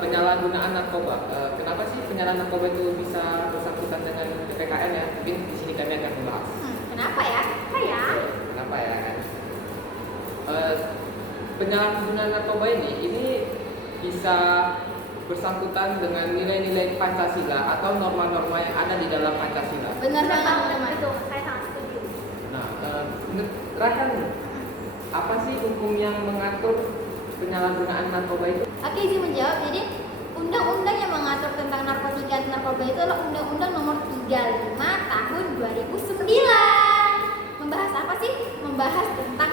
penyalahgunaan narkoba. Kenapa sih penyalahgunaan narkoba itu bisa bersangkutan dengan PPKN ya? Mungkin di sini kami akan membahas. Kenapa ya? Kayak Kenapa ya kan? Penyalahgunaan narkoba ini bisa bersangkutan dengan nilai-nilai Pancasila atau norma-norma yang ada di dalam Pancasila. benar banget Betul, teman-teman. itu saya sangat setuju. Nah, menurut Rakan, apa sih hukum yang mengatur penyalahgunaan narkoba itu? Oke, izin menjawab. Jadi undang-undang yang mengatur tentang narkotika dan narkoba itu adalah Undang-Undang Nomor 35 Tahun 2009. Membahas apa sih? Membahas tentang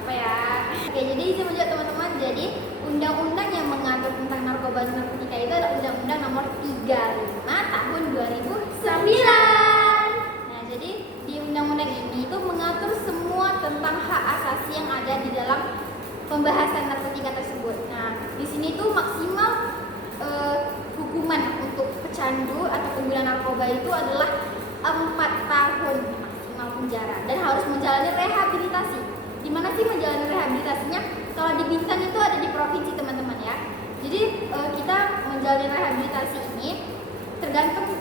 apa ya? Oke, jadi izin menjawab teman-teman. Jadi undang-undang yang mengatur tentang narkoba dan narkotika itu adalah Undang-Undang Nomor 35 Tahun 2009. Nah, jadi di undang-undang ini itu mengatur semua tentang hak asasi yang ada di dalam pembahasan narkotika tersebut. Nah, di sini tuh maksimal hukuman untuk pecandu atau pengguna narkoba itu adalah 4 tahun maksimal penjara dan harus menjalani rehabilitasi. Di mana sih menjalani rehabilitasinya? Kalau di Bintan itu ada di provinsi teman-teman ya. Jadi kita menjalani rehabilitasi ini tergantung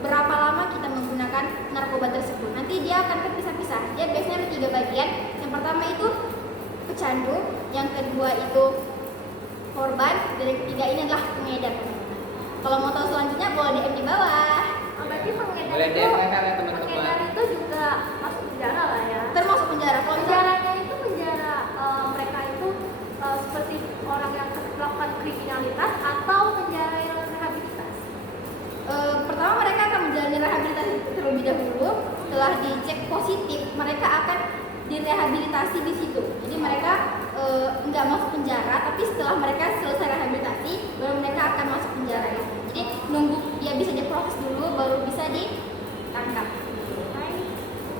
berapa lama kita menggunakan narkoba tersebut. Nanti dia akan terpisah-pisah. Dia biasanya ada 3 bagian. Yang pertama itu pecandu, yang kedua itu korban, dan yang ketiga ini adalah pengedar. Kalau mau tahu selanjutnya boleh DM di bawah. Berarti pengedar Boleh itu, DM mereka ya teman-teman. pengedar itu juga masuk penjara lah ya. Termasuk penjara. Kalau misalnya Penjaranya itu penjara mereka itu seperti orang yang melakukan kriminalitas atau penjara yang rehabilitasi. pertama mereka akan menjalani rehabilitasi terlebih dahulu. Setelah dicek positif, mereka akan direhabilitasi di situ. Jadi mereka nggak masuk penjara, tapi setelah mereka selesai rehabilitasi, baru mereka akan masuk penjara. Jadi nunggu dia bisa diproses dulu, baru bisa ditangkap.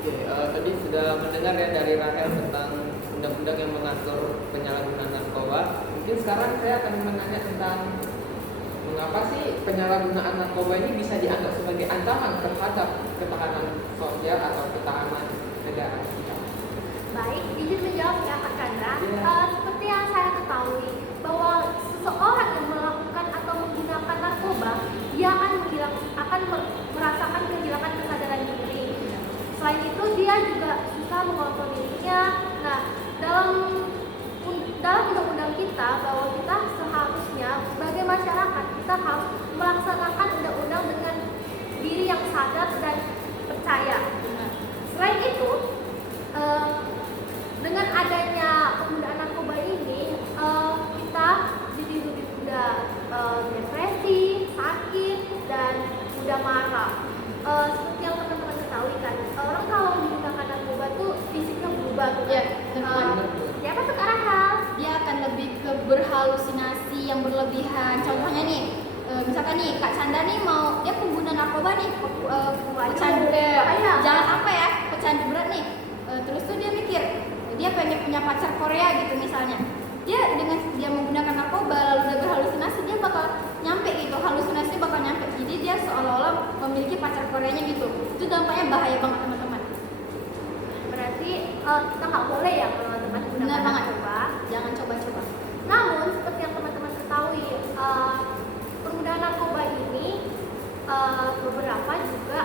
Oke, tadi sudah mendengar ya dari Rahel tentang undang-undang yang mengatur penyalahgunaan narkoba. Mungkin sekarang saya akan menanya tentang mengapa sih penyalahgunaan narkoba ini bisa dianggap sebagai ancaman terhadap ketahanan sosial atau ketahanan negara kita. Baik, izin menjawab ya Kak Chandra. Iya. Seperti yang saya ketahui bahwa seseorang yang melakukan atau menggunakan narkoba, dia akan merasakan kehilangan kesadaran diri. Selain itu dia juga susah mengontrol dirinya. Nah, dalam undang-undang kita bahwa kita seharusnya sebagai masyarakat kita harus melaksanakan undang-undang dengan diri yang sadar dan percaya. Selain itu, dengan adanya penggunaan narkoba ini, kita jadi lebih mudah depresi, sakit, dan mudah marah. Seperti yang teman-teman ketahui kan, orang kalau menggunakan narkoba tuh fisiknya berubah tuh. Ya, Ya apa sekarang hal? dia akan lebih ke berhalusinasi yang berlebihan. Contohnya nih, misalkan nih Kak Chandra nih mau dia pengguna narkoba nih, pecandu, jangan sampai ya pecandu berat nih. Terus tuh dia mikir dia pengen punya pacar Korea gitu misalnya. Dia dengan dia menggunakan narkoba lalu dia berhalusinasi, dia bakal nyampe gitu, halusinasinya bakal nyampe. Jadi dia seolah-olah memiliki pacar Koreanya gitu. Itu dampaknya bahaya banget teman-teman. Berarti kita nggak boleh ya kalau teman-teman Benar menggunakan banget. narkoba. Jangan coba-coba. Namun seperti yang teman-teman ketahui, penggunaan narkoba ini beberapa juga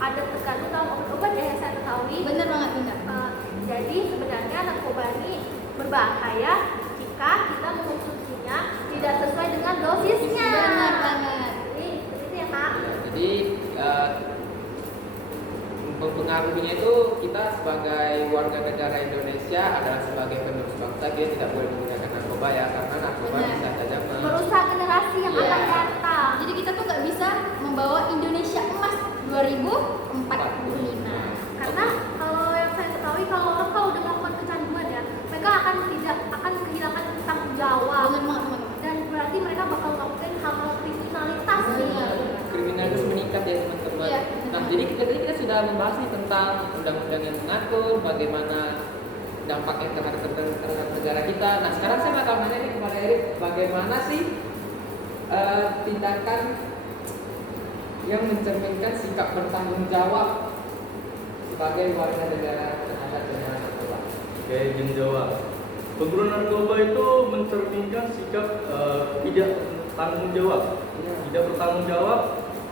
ada terkandung dalam obat-obat ya, yang saya ketahui. Bener banget, bener. Jadi sebenarnya narkoba ini berbahaya jika kita mengonsumsinya tidak sesuai dengan dosisnya. Benar banget. Jadi seperti itu ya Kak. Jadi mempengaruhinya itu kita sebagai warga negara Indonesia adalah sebagai penerus bangsa, dia tidak boleh menggunakan narkoba ya, karena narkoba Benar. bisa saja Merusak generasi yang Iya. akan datang. Jadi kita tuh nggak bisa membawa Indonesia emas 2045. Karena kalau yang saya ketahui kalau orang kalau udah melakukan kecanduan ya, mereka akan kehilangan tanggung jawab. Bener banget teman-teman. Dan berarti mereka bakal melakukan hal-hal kriminalitas nih. Benar. kriminalitas meningkat ya teman-teman. Iya. Nah, jadi kita sudah membahas nih tentang undang-undang yang mengatur bagaimana dampaknya terhadap negara kita. Nah, sekarang saya bakal nanya nih kepada Erik, bagaimana sih tindakan yang mencerminkan sikap bertanggung jawab sebagai warga negara terhadap negara narkoba? Oke, izin jawab. Peguru narkoba itu mencerminkan sikap tidak tanggung jawab, tidak bertanggung jawab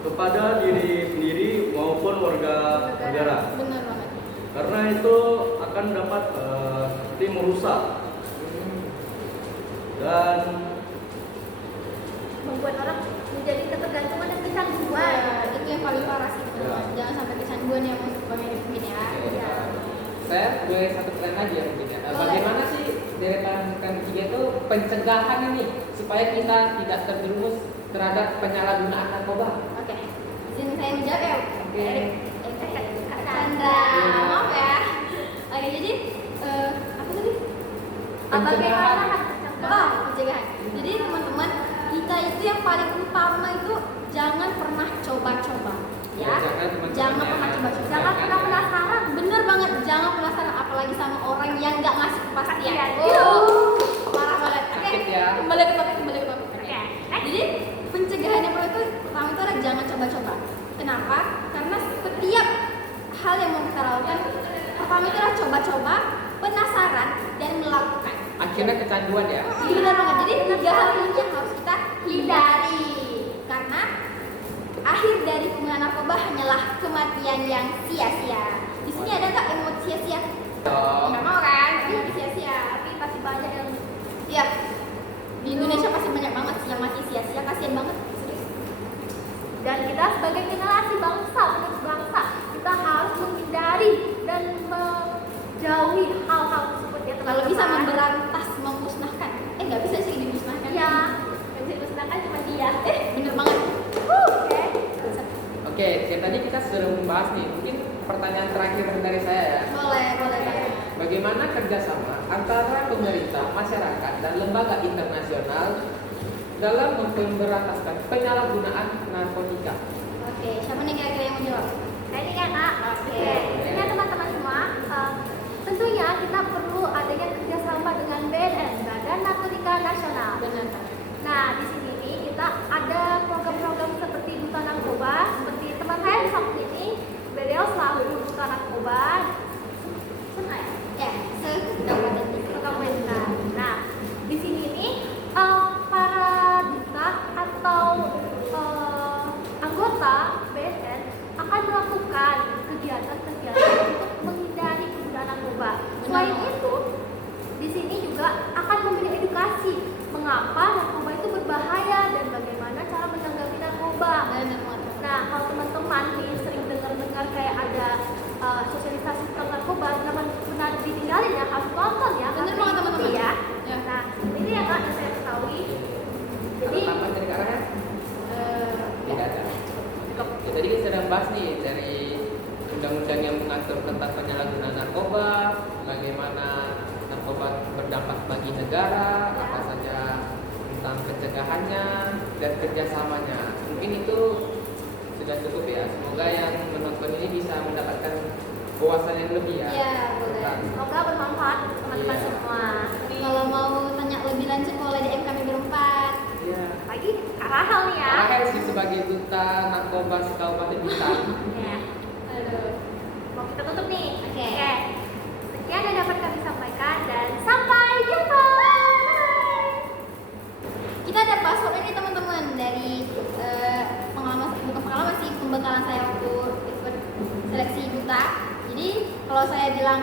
kepada diri sendiri maupun warga negara. Benar banget. Karena itu akan dapat seperti merusak dan Membuat orang menjadi ketergantungan dan kecanduan. Wah, itu yang paling parah sih. Ya. Jangan sampai kecanduan yang Bang Eri mungkin ya. Iya. Saya boleh satu pertanyaan aja mungkin ya. Boleh. Bagaimana sih deretan ketiga itu pencegahan ini supaya kita tidak terjerumus terhadap penyalahgunaan narkoba? Oke. Izin saya menjawab ya. Oke. Kak Chandra. Maaf ya. Oke, jadi apa tadi? Bagaimana Oh, pencegahan. Jadi teman-teman, kita itu yang paling utama itu jangan pernah coba-coba. Ya. Teman-teman Jangan ya. pernah coba-coba. Jangan pernah penasaran. Bener banget, jangan penasaran apalagi sama orang yang nggak ngasih kepastian. Kepastian. Parah banget. Oke, Sakit ya. kembali ke topik. Oke. Jadi pencegahan yang pertama itu adalah jangan coba-coba. Kenapa? Karena setiap hal yang mau kita lakukan, pertama itu adalah coba-coba, penasaran, dan melakukan. Akhirnya kecanduan ya. Benar banget. Jadi 3 hal ini yang harus kita hindari. Karena akhir dari penggunaan narkoba hanyalah kematian yang sia-sia. Di sini ada nggak emot sia-sia? Oh. Nggak mau kan? Emot sia-sia. Tapi pasti banyak yang Iya. Di Indonesia pasti banyak banget sih yang mati sia-sia. Kasian banget. Serius. dan kita sebagai generasi bangsa, penerus bangsa, kita harus menghindari dan menjauhi hal-hal tersebut ya Kalau bisa teman-teman. memberantas, memusnahkan. Nggak bisa sih dimusnahkan. Ya, yang bisa dimusnahkan cuma dia. Bener banget. Oke. Oke, kayak tadi kita sudah membahas nih. Mungkin pertanyaan terakhir dari saya ya. Boleh banget. Bagaimana kerjasama antara pemerintah, masyarakat, dan lembaga internasional dalam memberantaskan penyalahgunaan narkotika? Oke, siapa nih kira-kira yang mau jawab? Ready ya kak? Oke. Ini teman-teman semua, tentunya kita perlu adanya kerjasama dengan BNN, Badan Narkotika Nasional. Benar. Nah, di sini nih kita ada program-program seperti Duta Narkoba, seperti teman saya di samping ini, beliau selalu Duta Narkoba. Sana ya? Ya, se-kabupaten Tinggi. Kabupaten. Nah, di sini nih para duta atau anggota BNN akan melakukan kegiatan-kegiatan untuk menghindari penggunaan narkoba. Selain itu, di sini juga akan memberi edukasi mengapa narkoba itu berbahaya dan bagaimana cara menanggapi narkoba. Benar banget. Nah, kalau teman-teman nih sering dengar-dengar kayak ada sosialisasi tentang narkoba, jangan benar ditinggalin ya, harus nonton ya. Bener harus banget, ikuti teman-teman. ya. Ya. Nah, ini ya kak yang saya ketahui. Jadi, Ada tambahan dari Kak Rehan? Tidak ada. Ya, tadi kita sudah bahas nih dari undang-undang yang mengatur tentang penyalahgunaan narkoba, bagaimana narkoba berdampak bagi negara, apa saja tentang pencegahannya dan kerjasamanya. Mungkin itu sudah cukup ya. Semoga yang menonton ini bisa mendapatkan wawasan yang lebih ya. Iya, boleh. Tentang semoga bermanfaat untuk teman-teman Iya. semua. Kalau mau tanya lebih lanjut boleh DM kami berempat. Iya. Lagi Kak Rahel nih ya. Rahel sih sebagai duta narkoba Kabupaten Bintang. Ya. Aduh. Mau kita tutup nih. Oke. Sekian yang dapat kami sampaikan dan sampai jumpa. Bye. Kita ada password ini teman-teman dari pengalaman, bukan pengalaman sih, pembekalan saya waktu ikut seleksi duta. Jadi kalau saya bilang